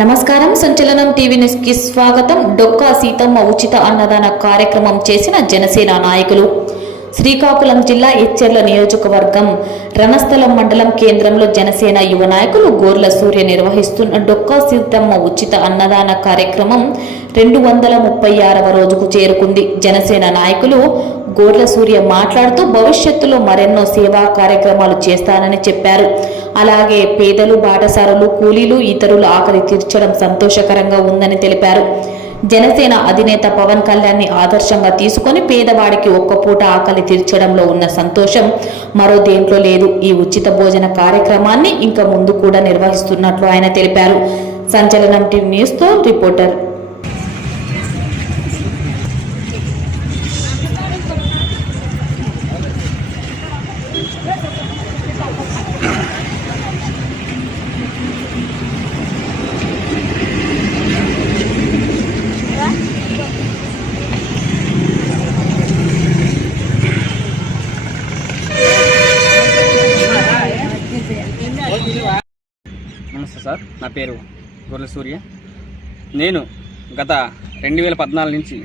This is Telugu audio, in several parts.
నమస్కారం. సంచలనం టీవీ న్యూస్ కి స్వాగతం. డొక్కా సీతమ్మ ఉచిత అన్నదాన కార్యక్రమం చేసిన జనసేన నాయకులు. శ్రీకాకుళం జిల్లా ఎచ్చెర్ల నియోజకవర్గం రణస్థలం మండలం కేంద్రంలో జనసేన యువ నాయకులు గోర్ల సూర్య నిర్వహిస్తున్న డొక్కా సీతమ్మ ఉచిత అన్నదాన కార్యక్రమం 236వ రోజుకు చేరుకుంది. జనసేన నాయకులు గోర్ల సూర్య మాట్లాడుతూ భవిష్యత్తులో మరెన్నో సేవా కార్యక్రమాలు చేస్తానని చెప్పారు. అలాగే పేదలు, బాటసారులు, కూలీలు, ఇతరుల ఆకలి తీర్చడం సంతోషకరంగా ఉందని తెలిపారు. జనసేన అధినేత పవన్ కళ్యాణ్ ని ఆదర్శంగా తీసుకొని పేదవాడికి ఒక్క పూట ఆకలి తీర్చడంలో ఉన్న సంతోషం మరో దేంట్లో లేదు. ఈ ఉచిత భోజన కార్యక్రమాన్ని ఇంకా ముందు కూడా నిర్వహిస్తున్నట్లు ఆయన తెలిపారు. సంచలనం టీవీ న్యూస్ తో రిపోర్టర్. నమస్తే సార్, నా పేరు గొర్రె సూర్య. నేను గత 2014 నుంచి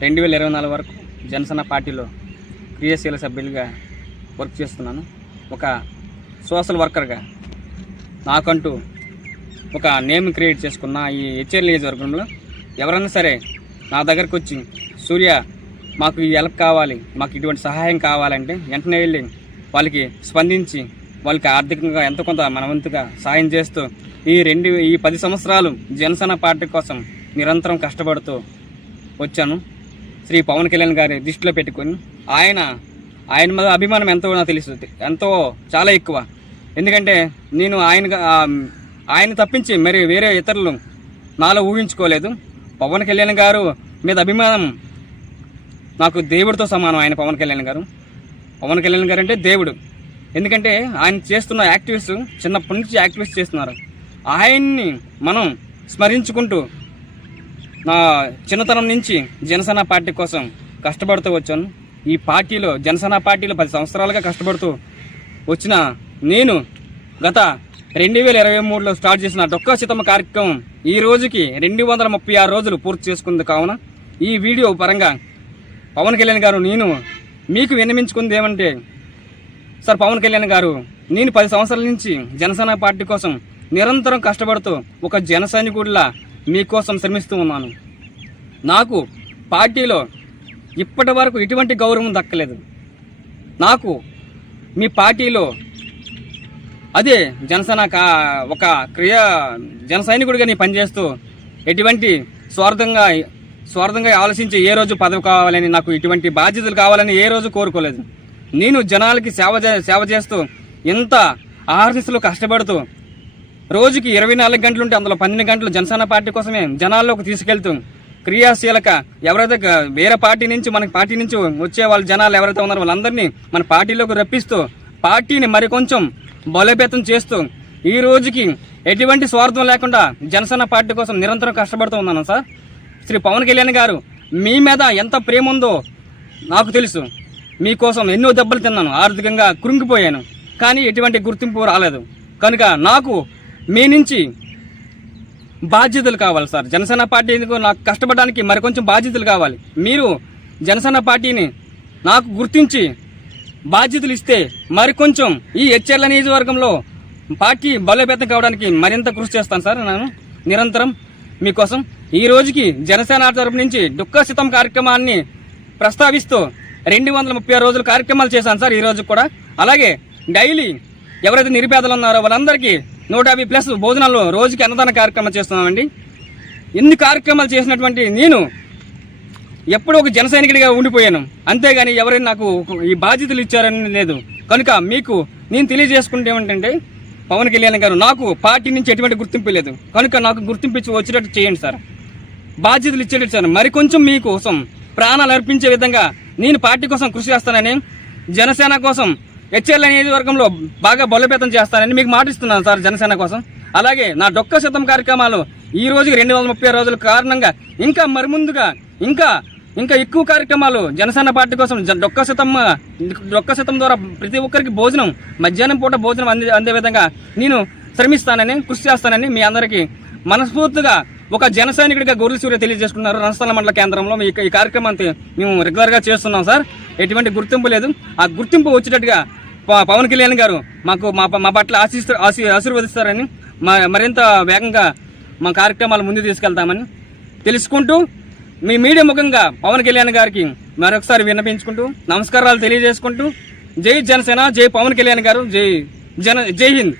2024 వరకు జనసేన పార్టీలో క్రియాశీల సభ్యులుగా వర్క్ చేస్తున్నాను. ఒక సోషల్ వర్కర్గా నాకంటూ ఒక నేమ్ క్రియేట్ చేసుకున్న ఈ హెచ్ఎల్ నియోజకవర్గంలో ఎవరైనా సరే నా దగ్గరకు వచ్చి, సూర్య మాకు ఈ హెల్ప్ కావాలి, మాకు ఇటువంటి సహాయం కావాలంటే వెంటనే వెళ్ళి వాళ్ళకి స్పందించి వాళ్ళకి ఆర్థికంగా ఎంతో కొంత మన వంతుగా సాయం చేస్తూ ఈ 10 సంవత్సరాలు జనసేన పార్టీ కోసం నిరంతరం కష్టపడుతూ వచ్చాను. శ్రీ పవన్ కళ్యాణ్ గారి దృష్టిలో పెట్టుకొని ఆయన మీద అభిమానం ఎంతో నాకు తెలుస్తుంది, ఎంతో చాలా ఎక్కువ. ఎందుకంటే నేను ఆయన తప్పించి మరి వేరే ఇతరులు నాలో ఊహించుకోలేదు. పవన్ కళ్యాణ్ గారు మీద అభిమానం నాకు దేవుడితో సమానం. పవన్ కళ్యాణ్ గారు అంటే దేవుడు. ఎందుకంటే ఆయన చేస్తున్న యాక్టివిస్ట్ చిన్నప్పటి నుంచి యాక్టివిస్ట్ చేస్తున్నారు. ఆయన్ని మనం స్మరించుకుంటూ నా చిన్నతనం నుంచి జనసేన పార్టీ కోసం కష్టపడుతూ వచ్చాను. ఈ పార్టీలో జనసేన పార్టీలో 10 సంవత్సరాలుగా కష్టపడుతూ వచ్చిన నేను గత 2023లో స్టార్ట్ చేసిన డొక్కా సీతమ్మ కార్యక్రమం ఈ రోజుకి 236 రోజులు పూర్తి చేసుకుంది. కావున ఈ వీడియో పరంగా పవన్ కళ్యాణ్ గారు నేను మీకు విన్నవించుకుంది ఏమంటే, సార్ పవన్ కళ్యాణ్ గారు, నేను 10 సంవత్సరాల నుంచి జనసేన పార్టీ కోసం నిరంతరం కష్టపడుతూ ఒక జన సైనికుడిలా మీకోసం శ్రమిస్తూ ఉన్నాను. నాకు పార్టీలో ఇప్పటి వరకు ఎటువంటి గౌరవం దక్కలేదు. నాకు మీ పార్టీలో అదే జనసేన ఒక జన సైనికుడిగా నేను పనిచేస్తూ ఎటువంటి స్వార్థంగా ఆలోచించి ఏ రోజు పదవి కావాలని, నాకు ఇటువంటి బాధ్యతలు కావాలని ఏ రోజు కోరుకోలేదు. నేను జనాలకి సేవ చేస్తూ ఇంత ఆర్ఎస్ఎస్లో కష్టపడుతూ రోజుకి 24 గంటలు ఉంటే అందులో 12 గంటలు జనసేన పార్టీ కోసమే జనాల్లోకి తీసుకెళ్తూ క్రియాశీలక ఎవరైతే వేరే పార్టీ నుంచి మన పార్టీ నుంచి వచ్చే వాళ్ళ జనాలు ఎవరైతే ఉన్నారో వాళ్ళందరినీ మన పార్టీలోకి రప్పిస్తూ పార్టీని మరికొంచెం బలోపేతం చేస్తూ ఈ రోజుకి ఎటువంటి స్వార్థం లేకుండా జనసేన పార్టీ కోసం నిరంతరం కష్టపడుతూ ఉన్నాను. సార్ శ్రీ పవన్ కళ్యాణ్ గారు మీ మీద ఎంత ప్రేమ ఉందో నాకు తెలుసు. మీకోసం ఎన్నో దెబ్బలు తిన్నాను, ఆర్థికంగా కృంగిపోయాను, కానీ ఎటువంటి గుర్తింపు రాలేదు. కనుక నాకు మీ నుంచి బాధ్యతలు కావాలి సార్. జనసేన పార్టీ నాకు కష్టపడడానికి మరికొంచెం బాధ్యతలు కావాలి. మీరు జనసేన పార్టీని నాకు గుర్తించి బాధ్యతలు ఇస్తే మరికొంచెం ఈ హెచ్ఎర్ల నియోజకవర్గంలో పార్టీ బలోపేతం కావడానికి మరింత కృషి చేస్తాను సార్. నేను నిరంతరం మీకోసం ఈ రోజుకి జనసేన తరపు నుంచి డొక్కా సీతమ్మ కార్యక్రమాన్ని ప్రస్తావిస్తూ 236 రోజులు కార్యక్రమాలు చేశాను సార్. ఈ రోజు కూడా అలాగే డైలీ ఎవరైతే నిరుపేదలు ఉన్నారో వాళ్ళందరికీ 150+ భోజనాలు రోజుకి అన్నదాన కార్యక్రమం చేస్తున్నామండి. ఎన్ని కార్యక్రమాలు చేసినటువంటి నేను ఎప్పుడూ ఒక జన సైనికుడిగా ఉండిపోయాను. అంతేగాని ఎవరైనా నాకు ఈ బాధ్యతలు ఇచ్చారని లేదు. కనుక మీకు నేను తెలియజేసుకుంటే ఏమిటంటే, పవన్ కళ్యాణ్ గారు నాకు పార్టీ నుంచి ఎటువంటి గుర్తింపు లేదు. కనుక నాకు గుర్తింపు వచ్చేటట్టు చేయండి సార్. బాధ్యతలు ఇచ్చేటట్టు సార్. మరికొంచెం మీకోసం ప్రాణాలు అర్పించే విధంగా నేను పార్టీ కోసం కృషి చేస్తానని, జనసేన కోసం హెచ్ఎల్ నియోజకవర్గంలో బాగా బలోపేతం చేస్తానని మీకు మాటిస్తున్నాను సార్ జనసేన కోసం. అలాగే నా డొక్కా సీతమ్మ కార్యక్రమాలు ఈ రోజుకి 236 రోజుల కారణంగా ఇంకా మరిముందుగా ఇంకా ఎక్కువ కార్యక్రమాలు జనసేన పార్టీ కోసం డొక్కా సీతమ్మ ద్వారా ప్రతి ఒక్కరికి భోజనం, మధ్యాహ్నం పూట భోజనం అందే విధంగా నేను శ్రమిస్తానని, కృషి చేస్తానని మీ అందరికీ మనస్ఫూర్తిగా ఒక జన సైనికుడిగా గొర్రెల సూర్య తెలియజేసుకున్నారు. రణస్థల మండల కేంద్రంలో ఈ కార్యక్రమాన్ని మేము రెగ్యులర్గా చేస్తున్నాం సార్. ఎటువంటి గుర్తింపు లేదు. ఆ గుర్తింపు వచ్చేటట్టుగా పవన్ కళ్యాణ్ గారు మా పట్ల ఆశీర్వదిస్తారని మరింత వేగంగా మా కార్యక్రమాలు ముందు తీసుకెళ్తామని తెలుసుకుంటూ మీ మీడియా ముఖంగా పవన్ కళ్యాణ్ గారికి మరొకసారి విన్నపించుకుంటూ నమస్కారాలు తెలియజేసుకుంటూ జై జనసేన, జై పవన్ కళ్యాణ్ గారు, జై హింద్.